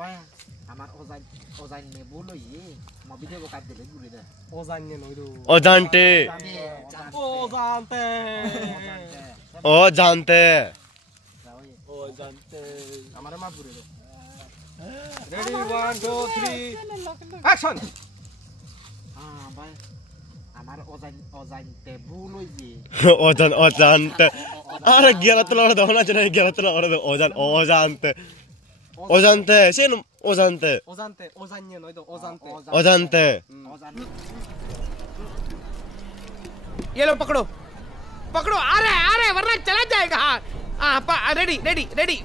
ভাই আমার ওজান নে বলো মা ভিডিও কাট দিলে ঘুরে দে ওজান নে নইদো অজান্তে ওজানতে অজান্তে ওজানতে আমারে মাপ ঘুরে দে রেডি 1 2 3 অ্যাকশন ভাই আমার ওজানতে বলো অজান্তে আরে গিয়ারাতলা ওরা দাও না জানা গিয়ারাতলা ওরা দাও অজান্তে সেন অজান্তে ওজান নে নইদো অজান্তে ये लो पकड़ो पकड़ो आ रहा है वरना चला जाएगा ready ready ready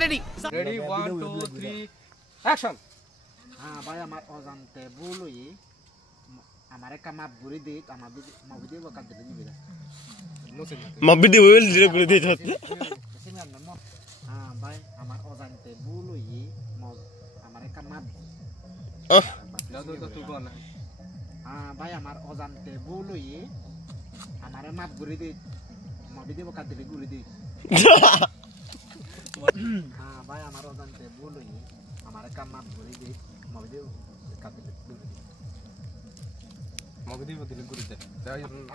ready ready 1 2 3 action ভাই আমার ওজানতে বলো আমার একটা মাপ ঘুরে দে আমার মা ভিডিও কাট দিলে ঘুরে মবিদি ওইল দিরে করে দিয়ে যাচ্ছে ভাই আমার ওজানতে বলো আমার একটা মাপ দাদু তো তুই বল ভাই আমার অজান্তে বলো আমার মাপ ঘুরে দে মা ভিডিও কাট দিলে ঘুরে দে ভাই আমার অজান্তে বলো আমার একটা মাপ ঘুরে দে মা ভিডিও কাট দিলে ঘুরে দে মগদি বদিলে ঘুরে দে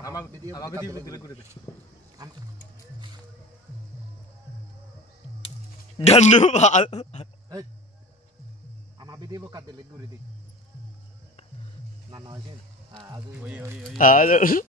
আমার ভিডিও বদিলে ঘুরে দে ধন্যবাদ আমার ভিডিও কাট দিলে ঘুরে দে না না আজ